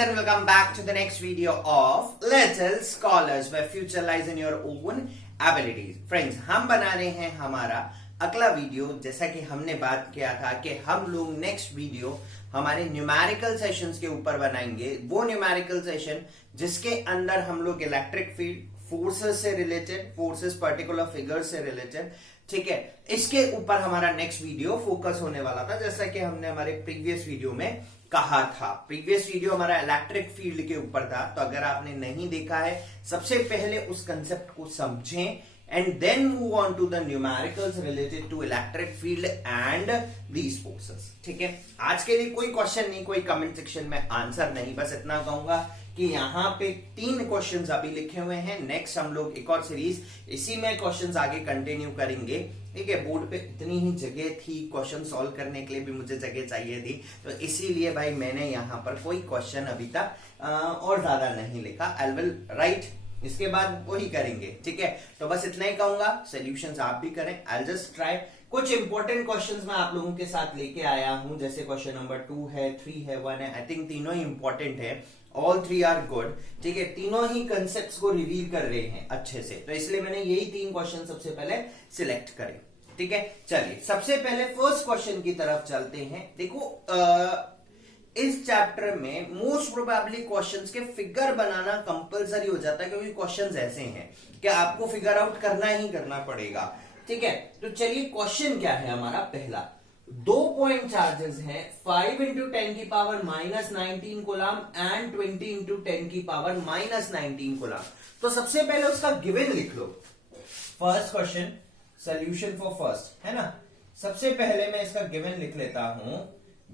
friends, and welcome back to the next video of Little Scholars, where future lies in your own abilities. Friends, हम बना रहे हैं हमारा अगला video. जैसा कि हमने बात किया था कि हम लोग नेक्स्ट वीडियो हमारे न्यूमेरिकल सेशंस के ऊपर बनाएंगे। वो न्यूमेरिकल सेशन जिसके अंदर हम लोग इलेक्ट्रिक फील्ड, फोर्सेस से रिलेटेड, फोर्सेस पर्टिकुलर फिगर्स से रिलेटेड, ठीक है, इसके ऊपर हमारा नेक्स्ट वीडियो फोकस होने वाला था। जैसा कि हमने हमारे प्रीवियस वीडियो में कहा था, प्रीवियस वीडियो हमारा इलेक्ट्रिक फील्ड के ऊपर था। तो अगर आपने नहीं देखा है, सबसे पहले उस कंसेप्ट को समझें and then move on to the numericals related to electric field and these forces. ठीक है, आज के लिए कोई क्वेश्चन नहीं, कोई कमेंट सेक्शन में आंसर नहीं, बस इतना कहूंगा कि यहाँ पे 3 क्वेश्चंस अभी लिखे हुए हैं। नेक्स्ट हम लोग एक और सीरीज इसी में क्वेश्चंस आगे कंटिन्यू करेंगे। ठीक है, बोर्ड पे इतनी ही जगह थी, क्वेश्चन सॉल्व करने के लिए भी मुझे जगह चाहिए थी, तो इसीलिए भाई मैंने यहाँ पर कोई क्वेश्चन अभी तक और ज्यादा नहीं लिखा। आई विल राइट, इसके बाद वही करेंगे। ठीक है, तो बस इतना ही कहूंगा, सोल्यूशंस आप भी करें। I just try. कुछ इंपॉर्टेंट क्वेश्चंस मैं आप लोगों के साथ लेके आया हूं, जैसे क्वेश्चन नंबर 2 है, 3 है, 1 है। आई थिंक तीनों ही इंपॉर्टेंट है, ऑल 3 आर गुड। ठीक है, तीनों ही कंसेप्ट्स को रिवील कर रहे हैं अच्छे से, तो इसलिए मैंने यही 3 क्वेश्चन सबसे पहले सिलेक्ट करे। ठीक है, चलिए सबसे पहले फर्स्ट क्वेश्चन की तरफ चलते हैं। देखो इस चैप्टर में मोस्ट प्रोबेबली क्वेश्चंस के फिगर बनाना कंपलसरी हो जाता है, क्योंकि क्वेश्चंस ऐसे हैं कि आपको फिगर आउट करना ही करना पड़ेगा। ठीक है, तो चलिए क्वेश्चन क्या है हमारा पहला। 2 पॉइंट चार्जेस हैं, 5 इंटू 10 की पावर -19 कूलम एंड 20 इंटू 10 की पावर -19 कूलम। तो सबसे पहले उसका गिवन लिख लो। First question, solution for first, है ना। सबसे पहले मैं इसका गिवन लिख लेता हूं।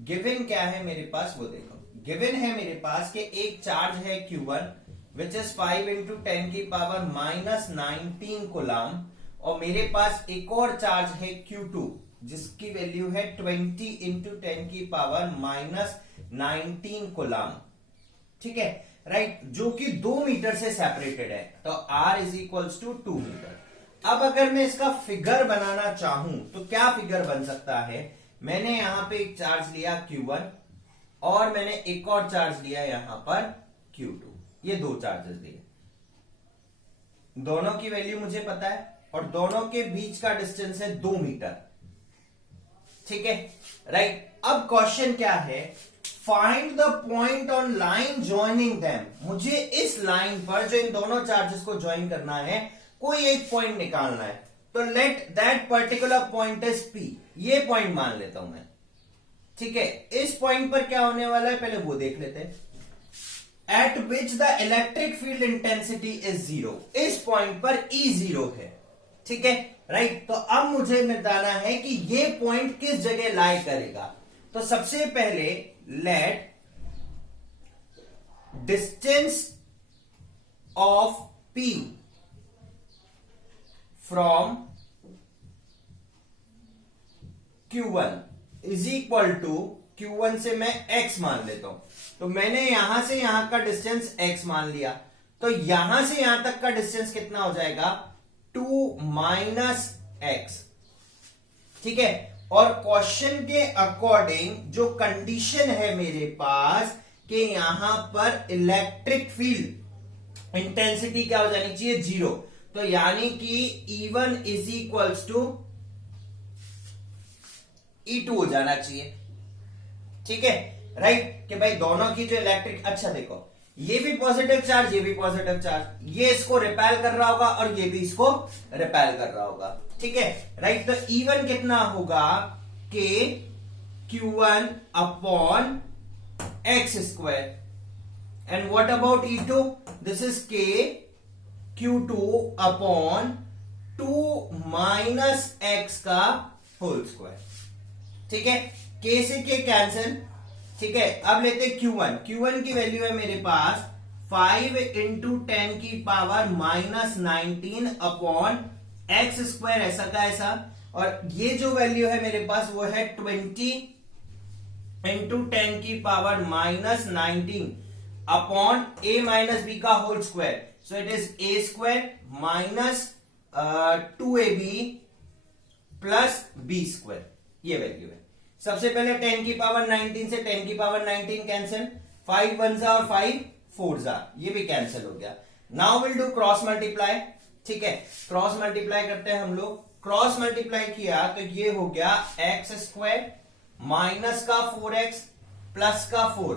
गिवन क्या है मेरे पास, वो देखो। गिवन है मेरे पास कि एक चार्ज है Q1 विच इज 5 इंटू 10 की पावर -19 कूलम, और मेरे पास एक और चार्ज है Q2 जिसकी वैल्यू है 20 इंटू 10 की पावर -19 कूलम। ठीक है, राइट, जो कि 2 मीटर से सेपरेटेड है, तो R is equals to 2 metre. अब अगर मैं इसका फिगर बनाना चाहूं तो क्या फिगर बन सकता है। मैंने यहां पे एक चार्ज लिया Q1 और मैंने एक और चार्ज लिया यहां पर Q2, ये 2 चार्जेस लिए। दोनों की वैल्यू मुझे पता है और दोनों के बीच का डिस्टेंस है 2 मीटर। ठीक है, राइट। अब क्वेश्चन क्या है, find the point on line joining them. मुझे इस लाइन पर जो इन दोनों चार्जेस को ज्वाइन करना है, कोई एक पॉइंट निकालना है। तो let that particular point is P, ये पॉइंट मान लेता हूं मैं। ठीक है, इस पॉइंट पर क्या होने वाला है पहले वो देख लेते हैं। Eight which the electric field intensity is 0, इस पॉइंट पर E 0 है। ठीक है, राइट। तो अब मुझे बताना है कि ये पॉइंट किस जगह लाई करेगा। तो सबसे पहले let distance of P from Q1 is equal to, Q1 से मैं x मान लेता हूं। तो मैंने यहां से यहां का डिस्टेंस x मान लिया, तो यहां से यहां तक का डिस्टेंस कितना हो जाएगा, 2 माइनस x। ठीक है, और क्वेश्चन के अकॉर्डिंग जो कंडीशन है मेरे पास कि यहां पर इलेक्ट्रिक फील्ड इंटेंसिटी क्या हो जानी चाहिए, 0। तो यानी कि E1 is equals to E2 हो जाना चाहिए। ठीक है, राइट, कि भाई दोनों की जो इलेक्ट्रिक, अच्छा देखो, ये भी पॉजिटिव चार्ज, ये भी पॉजिटिव चार्ज, ये इसको रिपेल कर रहा होगा और ये भी इसको रिपेल कर रहा होगा। ठीक है, राइट। तो E1 कितना होगा, K Q1 upon x square, and what about E2, this is K Q2 upon 2 minus x का होल स्क्वायर। ठीक है, K से K कैंसिल। ठीक है, अब लेते हैं Q1 की वैल्यू है मेरे पास 5 इंटू 10 की पावर -19 अपॉन x स्क्वायर, ऐसा का ऐसा, और ये जो वैल्यू है मेरे पास वो है 20 इंटू 10 की power -19 upon a minus b का whole square. So it is a square minus 2ab plus b square, ये वैल्यू है। सबसे पहले 10 की पावर 19 से 10 की पावर 19 कैंसिल, 5 वन जा और 5 4 जा, ये भी कैंसिल हो गया। Now will do cross multiply. ठीक है, क्रॉस मल्टीप्लाई करते हैं हम लोग। क्रॉस मल्टीप्लाई किया तो ये हो गया एक्स स्क्वायर माइनस का 4x प्लस का 4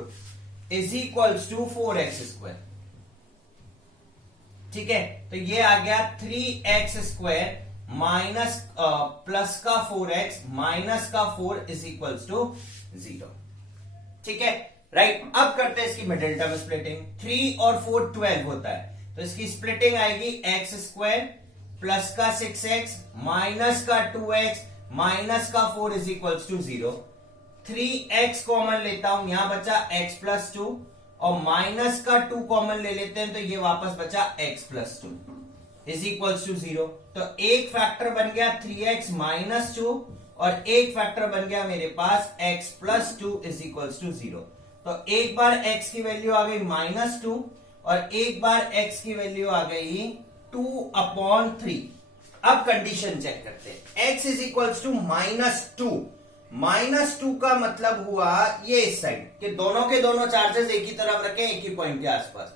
is equals to 4x square. ठीक है, तो ये आ गया 3x स्क्वायर माइनस प्लस का 4x माइनस का 4 इज इक्वल्स टू 0। ठीक है, राइट। अब करते हैं इसकी मिडिल टर्म स्प्लिटिंग। 3 और 4 12 होता है, तो इसकी स्प्लिटिंग आएगी एक्स स्क्वायर प्लस का 6x माइनस का 2x माइनस का 4 is equals to 0। 3x common लेता हूं, यहां बचा x प्लस 2 और माइनस का 2 कॉमन ले लेते हैं तो ये वापस बचा x plus 2 is equals to 0। तो एक फैक्टर बन गया 3x माइनस 2 और एक फैक्टर बन गया मेरे पास x plus 2 is equals to 0। तो एक बार x की वैल्यू आ गई -2 और एक बार x की वैल्यू आ गई 2/3। अब कंडीशन चेक करते हैं। x is equals to -2। -2 का मतलब हुआ ये इस साइड कि दोनों के दोनों चार्जेस एक ही तरफ रखें, एक ही पॉइंट के आसपास,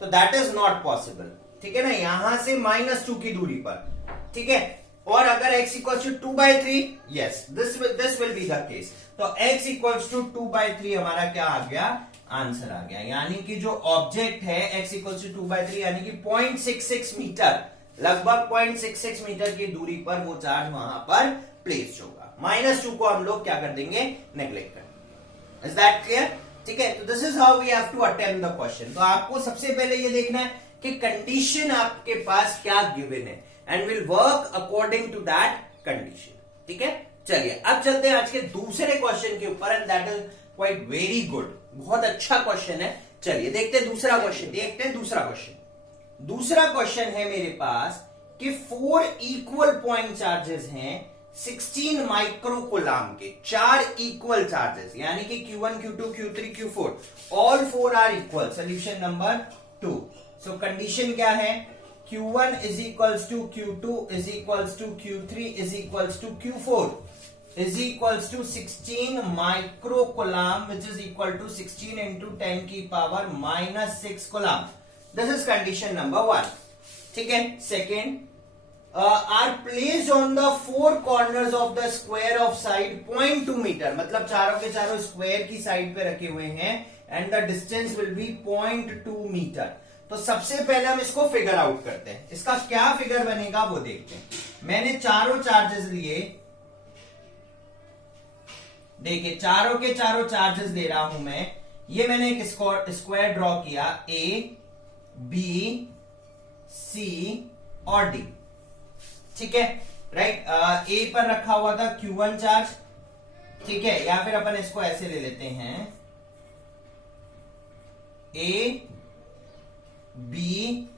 तो दैट इज नॉट पॉसिबल। ठीक है ना, यहां से -2 की दूरी पर। ठीक है, और अगर x equals to 2/3, yes this will be the case, तो x इक्वल्स टू 2/3 हमारा क्या आ गया, आंसर आ गया। यानी कि जो ऑब्जेक्ट है x इक्वल्स टू 2/3 यानी कि 0.66 मीटर, लगभग 0.66 मीटर की दूरी पर वो चार्ज वहां पर प्लेस होगा। -2 को हम लोग क्या कर देंगे, नेग्लेक्ट कर देंगे। Is that clear? ठीक है, तो this is how we have to attempt the question. तो आपको सबसे पहले ये देखना है कि कंडीशन आपके पास क्या गिवन है and will work according to that condition. ठीक है, चलिए अब चलते हैं आज के दूसरे क्वेश्चन के ऊपर and that is quite very good, बहुत अच्छा क्वेश्चन है। चलिए देखते हैं दूसरा क्वेश्चन। देखते हैं दूसरा क्वेश्चन। दूसरा क्वेश्चन है मेरे पास कि 4 इक्वल पॉइंट चार्जेस हैं 16 माइक्रोकूलम के, 4 इक्वल चार्जेस यानी कि Q1 Q2 Q3 Q4 all 4 are equal. Solution number 2। So condition क्या है, Q1 is equals to Q2 is equals to Q3 is equals to Q4 is equals to 16 microcoulomb, which is equal to 16 into 10 की power -6 coulomb. This is condition number 1. ठीक है, second, are placed on the 4 corners of the square of side 0.2 meter, मतलब चारों के चारों square की side पे रखे हुए हैं and the distance will be 0.2 meter. तो सबसे पहले हम इसको फिगर आउट करते हैं। इसका क्या फिगर बनेगा वो देखते हैं। मैंने चारों चार्जेस लिए, देखिए चारों के चारों चार्जेस दे रहा हूं मैं। ये मैंने एक स्क्वायर ड्रॉ किया, ए बी सी और डी। ठीक है, राइट। ए पर रखा हुआ था Q1 चार्ज, ठीक है, या फिर अपन इसको ऐसे ले लेते हैं, ए बी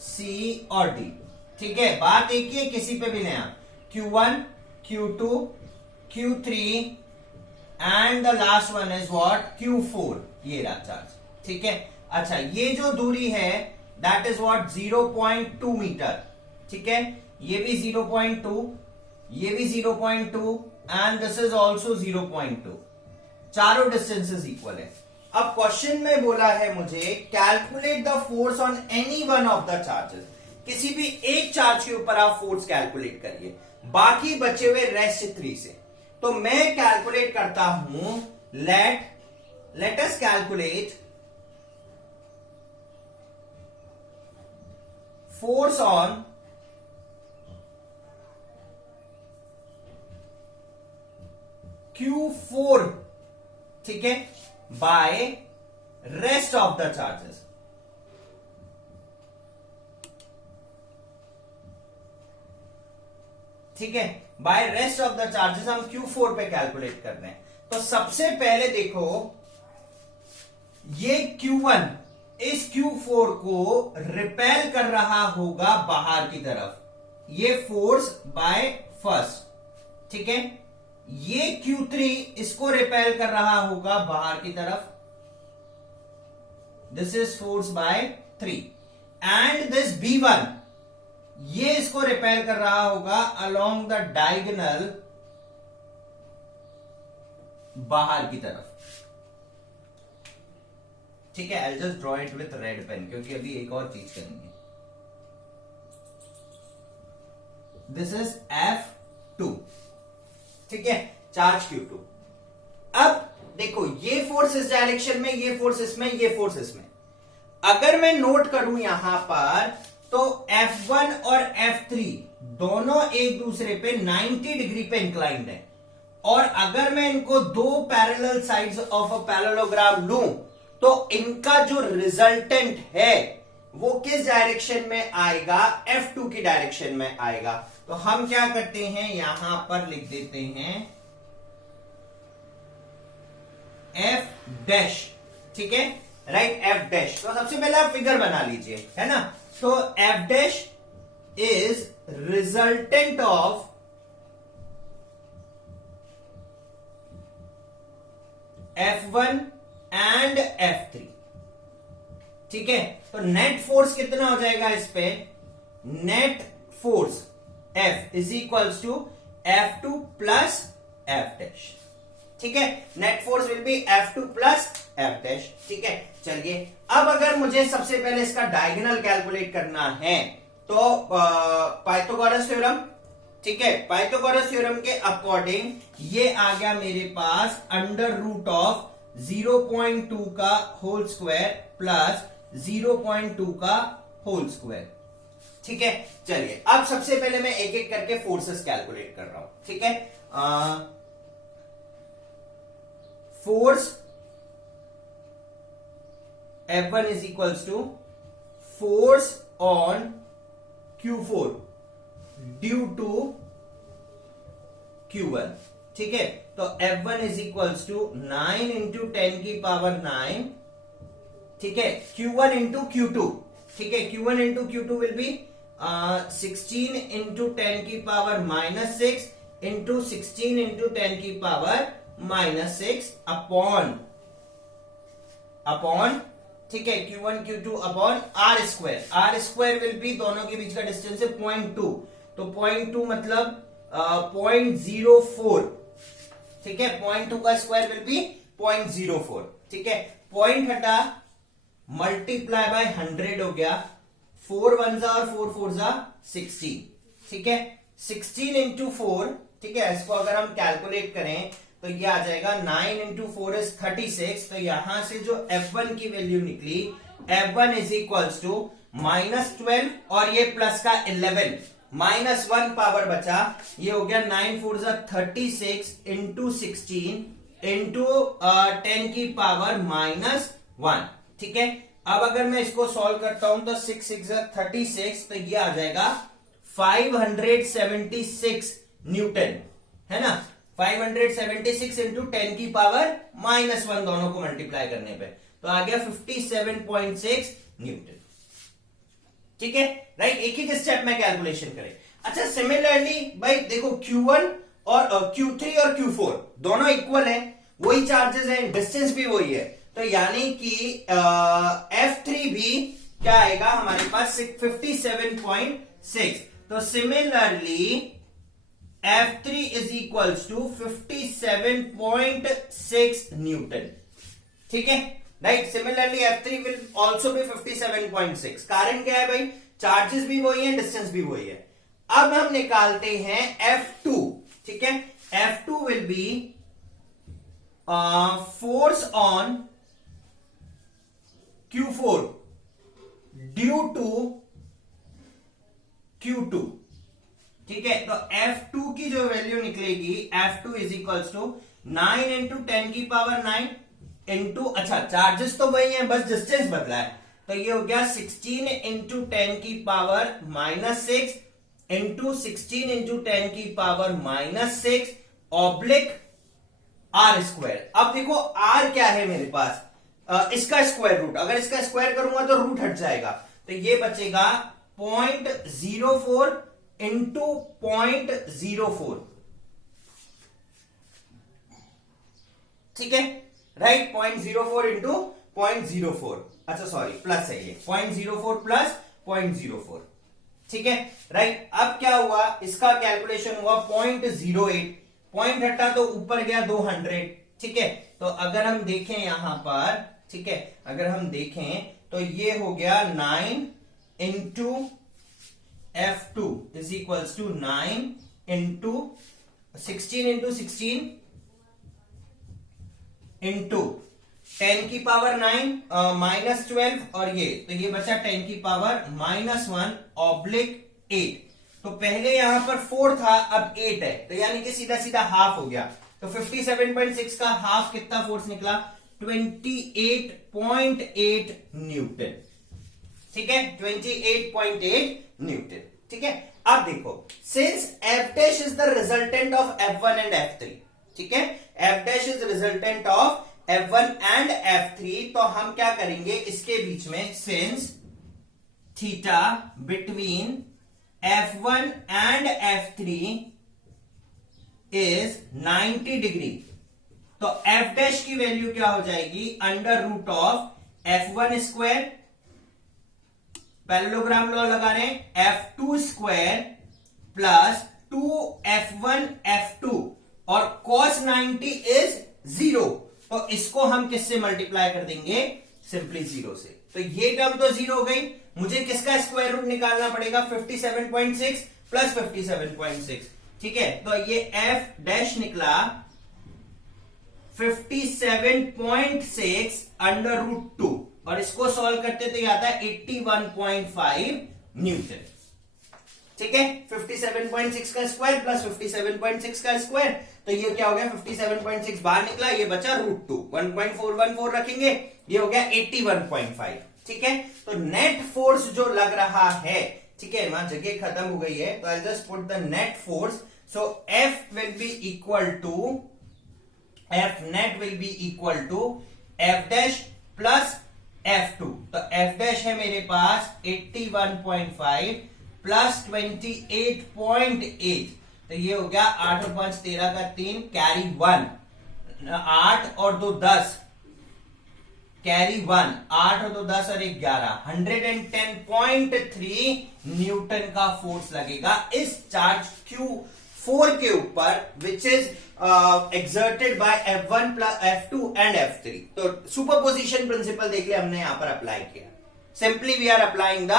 सी और डी। ठीक है, बात एक ही है, किसी पे भी नया, Q1 Q2 Q3 and the last one is what, Q4, ये रहा चार्ज। ठीक है, अच्छा ये जो दूरी है दैट इज व्हाट 0.2 मीटर। ठीक है, ये भी 0.2, ये भी 0.2 एंड दिस इज ऑल्सो 0.2, चारों डिस्टेंसेस इक्वल है। अब क्वेश्चन में बोला है मुझे calculate the force on any one of the charges, किसी भी एक चार्ज के ऊपर आप फोर्स कैलकुलेट करिए, बाकी बचे हुए रेस्ट 3 से। तो मैं कैलकुलेट करता हूं, let us calculate force on Q4, ठीक है, by rest of the charges. ठीक है, by rest of the charges हम Q4 पे कैलकुलेट कर रहे हैं। तो सबसे पहले देखो, ये Q1 इस Q4 को रिपेल कर रहा होगा बाहर की तरफ, ये फोर्स बाय फर्स्ट। ठीक है, ये Q3 इसको रिपेल कर रहा होगा बाहर की तरफ, this is force by 3 and this B1 ये इसको रिपेल कर रहा होगा अलोंग द डायगोनल बाहर की तरफ। ठीक है, I just draw it with red pen क्योंकि अभी एक और चीज करनी है। दिस इज F2, ठीक है, चार्ज Q2। अब देखो ये फोर्स इस डायरेक्शन में, ये फोर्स इसमें, ये फोर्स इसमें। अगर मैं नोट करूं यहां पर तो F1 और F3 दोनों एक दूसरे पे 90 डिग्री पे इंक्लाइंड है, और अगर मैं इनको दो parallel sides of a parallelogram लूं तो इनका जो रिजल्टेंट है वो किस डायरेक्शन में आएगा, F2 की डायरेक्शन में आएगा। तो हम क्या करते हैं, यहां पर लिख देते हैं F डैश, ठीक है, राइट, F डैश। तो सबसे पहले आप फिगर बना लीजिए, है ना। तो F dash is resultant of F1 and F3, ठीक है। तो नेट फोर्स कितना हो जाएगा इस पे, net force F is equals to F2 plus F dash, ठीक है। Net force will be F2 plus F dash, ठीक है। चलिए अब अगर मुझे सबसे पहले इसका डायगोनल कैलकुलेट करना है तो पाइथागोरस थ्योरम, ठीक है, पाइथागोरस थ्योरम के अकॉर्डिंग ये आ गया मेरे पास अंडर रूट ऑफ 0.2 का होल स्क्वायर प्लस 0.2 का होल स्क्वायर, ठीक है। चलिए अब सबसे पहले मैं एक एक करके फोर्सेस कैलकुलेट कर रहा हूं, ठीक है। Force F1 is equals to force on Q4 due to Q1, ठीक है। तो F1 is equals to 9 into 10 की पावर 9, ठीक है, Q1 इंटू Q2, ठीक है, Q1 into Q2 will be 16 into 10 की पावर -6 इंटू 16 इंटू 10 की पावर -6 अपॉन, ठीक है, Q1 Q2 upon R square. R square will be, दोनों के बीच का डिस्टेंस है 0.2, तो 0.2 मतलब 0.04, ठीक है, 0.2 का स्क्वायर विल बी 0.04, ठीक है। पॉइंट हटा, मल्टीप्लाई बाय 100 हो गया, 4 1 जा और 4 4 जा 16, ठीक है, 16 इंटू 4, ठीक है। इसको अगर हम कैलकुलेट करें तो ये आ जाएगा 9 इंटू 4 इज 36। तो यहां से जो F1 की वैल्यू निकली, F1 इज इक्वल्स टू -12 और ये प्लस का 11, -1 पावर बचा, ये हो गया 9 4 जा 36 इंटू 16 इंटू 10 की पावर -1, ठीक है। अब अगर मैं इसको सॉल्व करता हूं तो 6 6 जा 36, तो ये आ जाएगा 576 न्यूटन, है ना। 576 इंटू 10 की पावर -1 दोनों को मल्टीप्लाई करने पे तो आ गया 57.6 न्यूटन, ठीक है, राइट। एक ही स्टेप में कैलकुलेशन करें। अच्छा, सिमिलरली भाई देखो Q1 और Q3 और Q4 दोनों इक्वल हैं, वही चार्जेस हैं, डिस्टेंस भी वही है, तो यानी कि F3 भी क्या आएगा हमारे पास 57.6। तो similarly F3 is equals to 57.6 newton, ठीक है, right. Similarly F3 will also be 57.6। कारण क्या है भाई, चार्जेस भी वही है, डिस्टेंस भी वही है। अब हम निकालते हैं F2, ठीक है। F2 will be force on Q4 due to Q2, ठीक है। तो F2 की जो वैल्यू निकलेगी, F2 is equals to 9 into 10 की पावर 9 इंटू, अच्छा चार्जेस तो वही है, बस डिस्टेंस बदला है, तो ये हो गया 16 इंटू 10 की पावर -6 इंटू 16 इंटू 10 की पावर -6 ऑब्लिक R स्क्वायर। अब देखो R क्या है मेरे पास, इसका स्क्वायर रूट, अगर इसका स्क्वायर करूंगा तो रूट हट जाएगा, तो ये बचेगा 0.04 इंटू 0.04, ठीक है, राइट। 0.04 इंटू 0.04, अच्छा सॉरी प्लस है ये, 0.04 प्लस 0.04, ठीक है, राइट। अब क्या हुआ, इसका कैलकुलेशन हुआ 0.08, पॉइंट हटा तो ऊपर गया 200, ठीक है। तो अगर हम देखें यहां पर, ठीक है, अगर हम देखें तो ये हो गया 9 into F2 is equals to 9 into 16 into 16 into 10 की पावर 9 माइनस 12 और तो ये बचा 10 की पावर -1 ऑब्लिक 8। तो पहले यहां पर 4 था, अब 8 है, तो यानी कि सीधा सीधा हाफ हो गया। तो 57.6 का हाफ कितना फोर्स निकला? 28.8 न्यूटन। ठीक है, 28.8 न्यूटन। ठीक है, अब देखो, since F dash is the resultant of F1 and F3, ठीक है, F dash is resultant of F1 and F3, तो हम क्या करेंगे इसके बीच में, since theta between F1 and F3 is 90 degree, तो F डैश की वैल्यू क्या हो जाएगी? Under root of F1 square, parallelogram law लगा रहे हैं, F2 square plus 2F1 F2 और cos 90 इज 0, तो इसको हम किससे मल्टीप्लाई कर देंगे? सिंपली 0 से। तो ये टर्म तो 0 हो गई, मुझे किसका स्क्वायर रूट निकालना पड़ेगा? 57.6 प्लस 57.6। ठीक है, तो ये F डैश निकला 57.6 अंडर रूट 2 और इसको सॉल्व करते तो ये आता है 81.5 न्यूटन। ठीक है, 57.6 का स्क्वायर प्लस 57.6 का स्क्वायर, तो ये क्या हो गया? 57.6 बाहर निकला, ये बचा रूट 2, 1.414 रखेंगे, ये हो गया 81.5। ठीक है, तो नेट फोर्स जो लग रहा है, ठीक है, वहां जगह खत्म हो गई है, तो I just put the net force, so F will be equal to, F net will be equal to F dash plus F2, तो F dash है मेरे पास 81.5 प्लस 28.8, तो ये हो गया 8 और 5 13 का 3 कैरी 1, 8 और 2 10 कैरी 1, 8 और 2 10 और 1 11, 110.3 न्यूटन का फोर्स लगेगा इस चार्ज Q4 के ऊपर, which is exerted by F1 plus F2 and F3। तो सुपरपोजिशन प्रिंसिपल देख लिया हमने यहां पर अप्लाई किया, simply we are applying the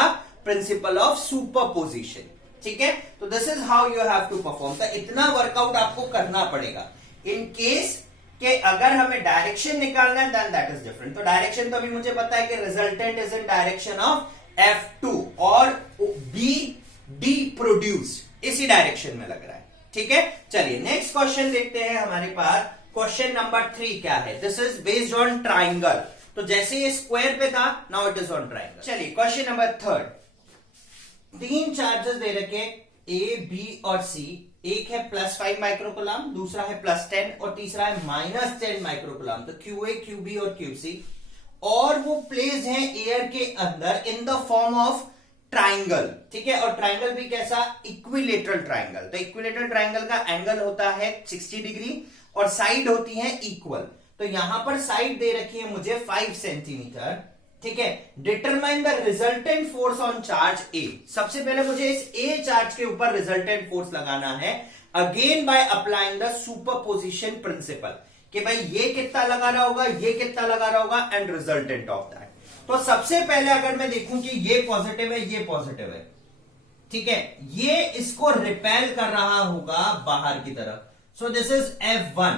principle of superposition. ठीक है, तो this is how you have to perform. तो इतना वर्कआउट आपको करना पड़ेगा। इन केस कि अगर हमें डायरेक्शन निकालना है देन दैट इज डिफरेंट। तो डायरेक्शन तो अभी मुझे पता है कि resultant is in direction of F2 और बी डी प्रोड्यूस इसी डायरेक्शन में लग रहा है। ठीक है, चलिए नेक्स्ट क्वेश्चन देखते हैं। हमारे पास क्वेश्चन नंबर 3 क्या है? This is based on triangle. तो जैसे ये स्क्वायर पे था, now it is on triangle. चलिए क्वेश्चन नंबर 3, 3 चार्जेस दे रखे ए बी और सी। एक है +5 माइक्रोकुलम, दूसरा है +10 और तीसरा है -10 माइक्रोकुलम। तो QA, QB और QC, और वो प्लेस है एयर के अंदर in the form of triangle. ठीक है, और ट्राइंगल भी कैसा? Equilateral triangle. तो इक्विलेटरल ट्राइंगल का एंगल होता है 60 डिग्री और साइड होती है इक्वल। तो यहां पर साइड दे रखी है मुझे 5 सेंटीमीटर। ठीक है, determine the resultant force on charge A. सबसे पहले मुझे इस ए चार्ज के ऊपर रिजल्टेंट फोर्स लगाना है, again by applying the superposition principle, कि भाई ये कितना लगा रहा होगा, ये कितना लगा रहा होगा, एंड रिजल्टेंट ऑफ दैट। तो सबसे पहले अगर मैं देखूं कि ये पॉजिटिव है, ये पॉजिटिव है, ठीक है, ये इसको रिपेल कर रहा होगा बाहर की तरफ। So this is F1।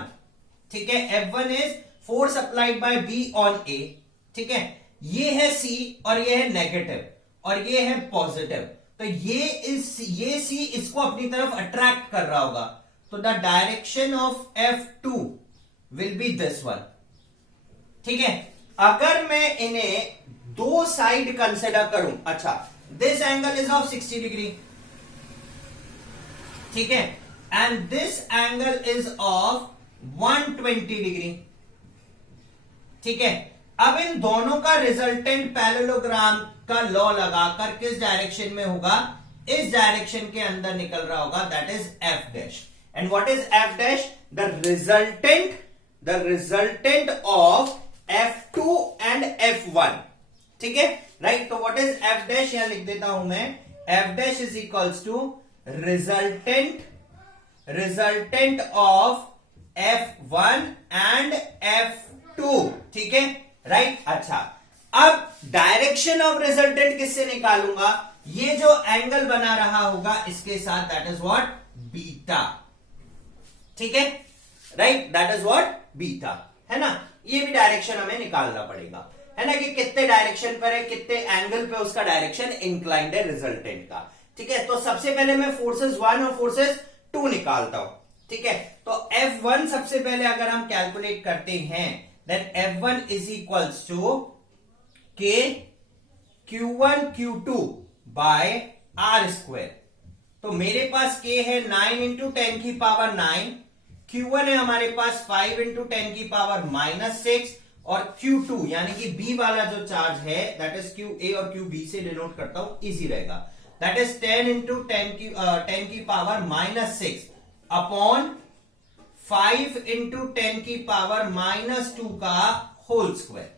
ठीक है, F1 is force applied by B on A। ठीक है, ये है C और ये है नेगेटिव और ये है पॉजिटिव। तो ये C इसको अपनी तरफ अट्रैक्ट कर रहा होगा। तो the direction of F2 will B this one. ठीक है, अगर मैं इन्हें दो साइड कंसिडर करूं, अच्छा this angle is of 60 degree, ठीक है, and this angle is of 120 degree. ठीक है, अब इन दोनों का रिजल्टेंट पैरेललोग्राम का लॉ लगाकर किस डायरेक्शन में होगा? इस डायरेक्शन के अंदर निकल रहा होगा, that is F dash. And what is F dash? The resultant of F2 and F1। ठीक है, राइट। तो व्हाट इज F डैश? यहां लिख देता हूं मैं, F dash is equals to resultant of F1 and F2। ठीक है, राइट। अच्छा, अब डायरेक्शन ऑफ रिजल्टेंट किससे निकालूंगा? ये जो एंगल बना रहा होगा इसके साथ, दैट इज व्हाट? बीटा। ठीक है, right, that is what? Beta, है ना। ये भी डायरेक्शन हमें निकालना पड़ेगा, है ना, कि कितने डायरेक्शन पर है, कितने एंगल पे उसका डायरेक्शन इंक्लाइंड है रिजल्टेंट का। ठीक है, तो सबसे पहले मैं फोर्सेस 1 और फोर्सेस 2 निकालता हूं। ठीक है, तो F1 सबसे पहले अगर हम कैलकुलेट करते हैं, then F1 is equals to K Q1 Q2 by R square. तो मेरे पास K है 9 इंटू 10 की पावर 9, Q1 है हमारे पास 5 इंटू 10 की पावर -6, और Q2 यानी कि B वाला जो चार्ज है, दैट इज QA और QB से डिनोट करता हूं, इजी रहेगा। दैट इज 10 इंटू 10 की पावर -6 अपॉन 5 इंटू 10 की पावर -2 का होल स्क्वायर।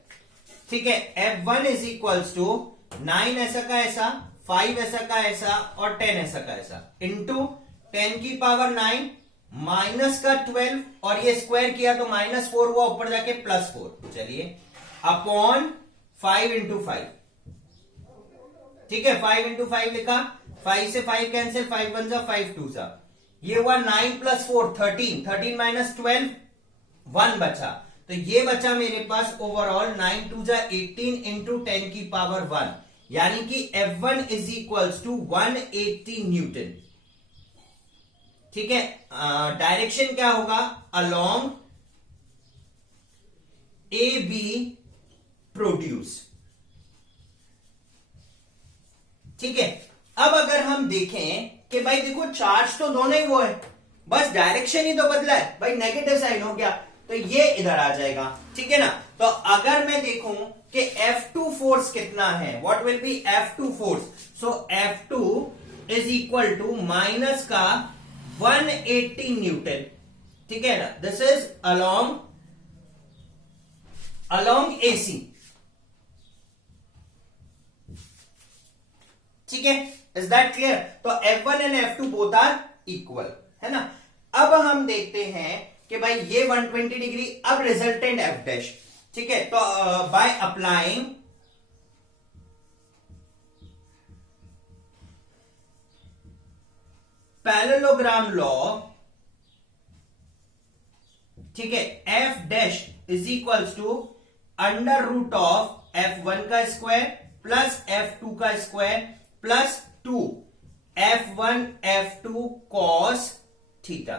ठीक है, F1 इज इक्वल्स टू 9 ऐसा का ऐसा, 5 ऐसा का ऐसा और 10 ऐसा का ऐसा, इंटू 10 की पावर 9 माइनस का 12, और ये स्क्वायर किया तो -4 हुआ, ऊपर जाके +4, चलिए, अपॉन 5 इंटू 5। ठीक है, 5 इंटू 5 लिखा, 5 से 5 कैंसिल, 5 1 जा 5 2 जा, ये हुआ 9 + 4 13, 13 माइनस 12 1 बचा, तो ये बचा मेरे पास ओवरऑल 9 2 जा 18 इंटू 10 की पावर 1, यानी कि F1 is equals to 180 Newton. ठीक है, डायरेक्शन क्या होगा? Along A B produce. ठीक है, अब अगर हम देखें कि भाई देखो चार्ज तो दोनों ही वो है, बस डायरेक्शन ही तो बदला है, भाई नेगेटिव साइन हो गया, तो ये इधर आ जाएगा। ठीक है ना, तो अगर मैं देखूं कि F2 फोर्स कितना है, what will be F2 force? So F2 is equal to minus का 180 न्यूटन। ठीक है ना, दिस इज अलोंग AC। ठीक है, इज दैट क्लियर? तो F1 and F2 both are equal, है ना। अब हम देखते हैं कि भाई ये 120 डिग्री, अब रिजल्टेंट F डैश। ठीक है, तो बाय अप्लाइंग पैरेललोग्राम लॉ, ठीक है, F dash is equals to under root of F1 का स्क्वायर प्लस F2 का square plus 2 F1 F2 cos theta.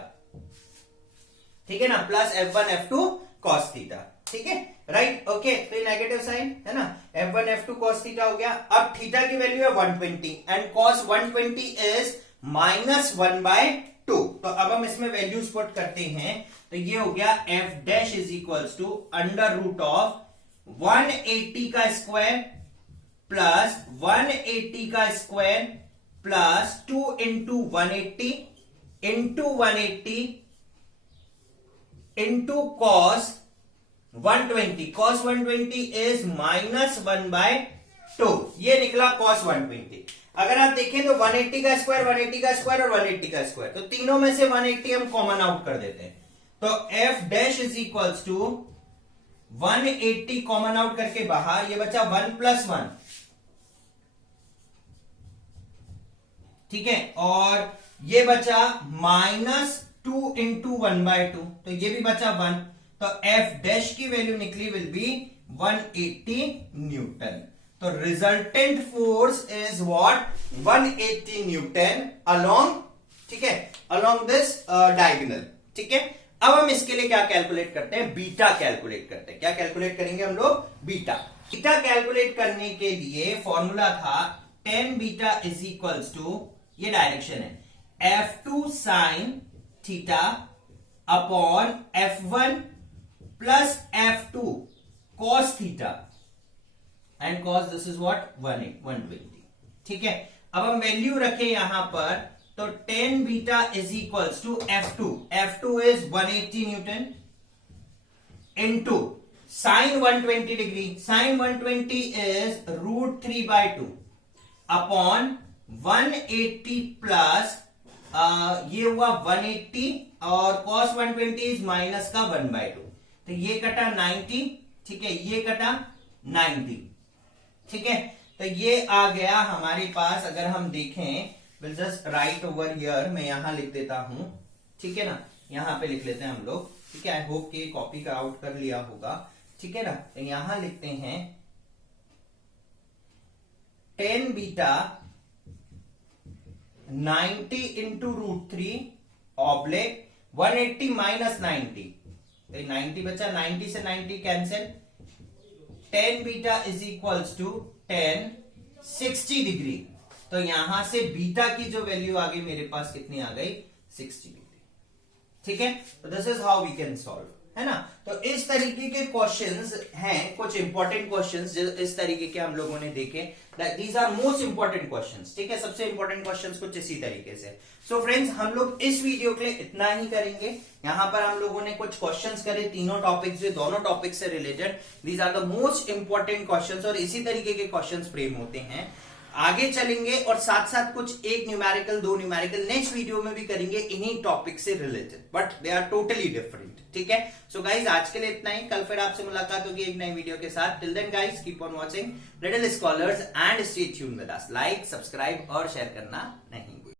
ठीक है ना, plus F1 F2 cos theta. ठीक है, राइट, ओके, तो ये नेगेटिव साइन है ना, F1 F2 cos थीटा हो गया। अब थीटा की वैल्यू है 120 एंड cos 120 इज -1/2। तो अब हम इसमें वैल्यूज पुट करते हैं, तो ये हो गया F dash is equals to under root of 180 का स्क्वायर प्लस 180 का square plus 2 into 180 into 180 into cos 120। cos 120 is -1/2, ये निकला cos 120। अगर आप देखें तो 180 का स्क्वायर, 180 का स्क्वायर और 180 का स्क्वायर, तो तीनों में से 180 हम कॉमन आउट कर देते हैं, तो F dash is equals to 180 common out करके बाहर, ये बचा 1 + 1। ठीक है, और ये बचा -2 इंटू 1/2, तो ये भी बचा 1, तो F डैश की वैल्यू निकली विल बी 180 न्यूटन। तो resultant force is what? 180 Newton along, ठीक है, अलोंग दिस डायगोनल। ठीक है, अब हम इसके लिए क्या कैलकुलेट करते हैं? बीटा कैलकुलेट करते हैं। क्या कैलकुलेट करेंगे हम लोग? बीटा। बीटा कैलकुलेट करने के लिए फॉर्मूला था tan beta is equals to, ये डायरेक्शन है, F2 sin theta upon F1 plus F2 cos theta, and cos this is what? 120। ठीक है, अब हम वैल्यू रखें यहां पर, तो tan beta is equals to F2 is 180 newton into sine 120 degree, sine 120 is √3/2 upon 180 plus ये हुआ 180 और cos 120 इज माइनस का 1/2, तो ये कटा 90। ठीक है, ये कटा 90, ठीक है। तो ये आ गया हमारे पास, अगर हम देखें, will just right over here, मैं यहां लिख देता हूं, ठीक है ना, यहां पे लिख लेते हैं हम लोग, ठीक है। आई होप कि कॉपी का आउट कर लिया होगा, ठीक है ना। तो यहां लिखते हैं 10 बीटा 90 इंटू √3 ऑब्लिक 180 माइनस 90, तो 90 बचा, 90 से 90 cancel, 10 beta is equals to 10 60 degree. तो यहां से बीटा की जो वैल्यू आ गई मेरे पास कितनी आ गई, 60 डिग्री, ठीक है। तो this is how we can solve, है ना। तो इस तरीके के क्वेश्चंस हैं, कुछ इंपॉर्टेंट क्वेश्चंस जो इस तरीके के हम लोगों ने देखे, these are most important questions, ठीक है। सबसे इंपॉर्टेंट क्वेश्चंस कुछ इसी तरीके से। सो फ्रेंड्स, हम लोग इस वीडियो के लिए इतना ही करेंगे। यहां पर हम लोगों ने कुछ क्वेश्चंस करे, तीनों टॉपिक्स से, दोनों टॉपिक से related. These are the most important questions, और इसी तरीके के क्वेश्चंस फ्रेम होते हैं। आगे चलेंगे और साथ साथ कुछ एक न्यूमेरिकल, दो न्यूमेरिकल नेक्स्ट वीडियो में भी करेंगे इन्हीं टॉपिक से related, but they are totally different, ठीक है। सो गाइज, आज के लिए इतना ही। कल फिर आपसे मुलाकात होगी एक नई वीडियो के साथ। Till then guys, keep on watching little scholars and stay tuned with us. Like, subscribe और शेयर करना नहीं भूलिए।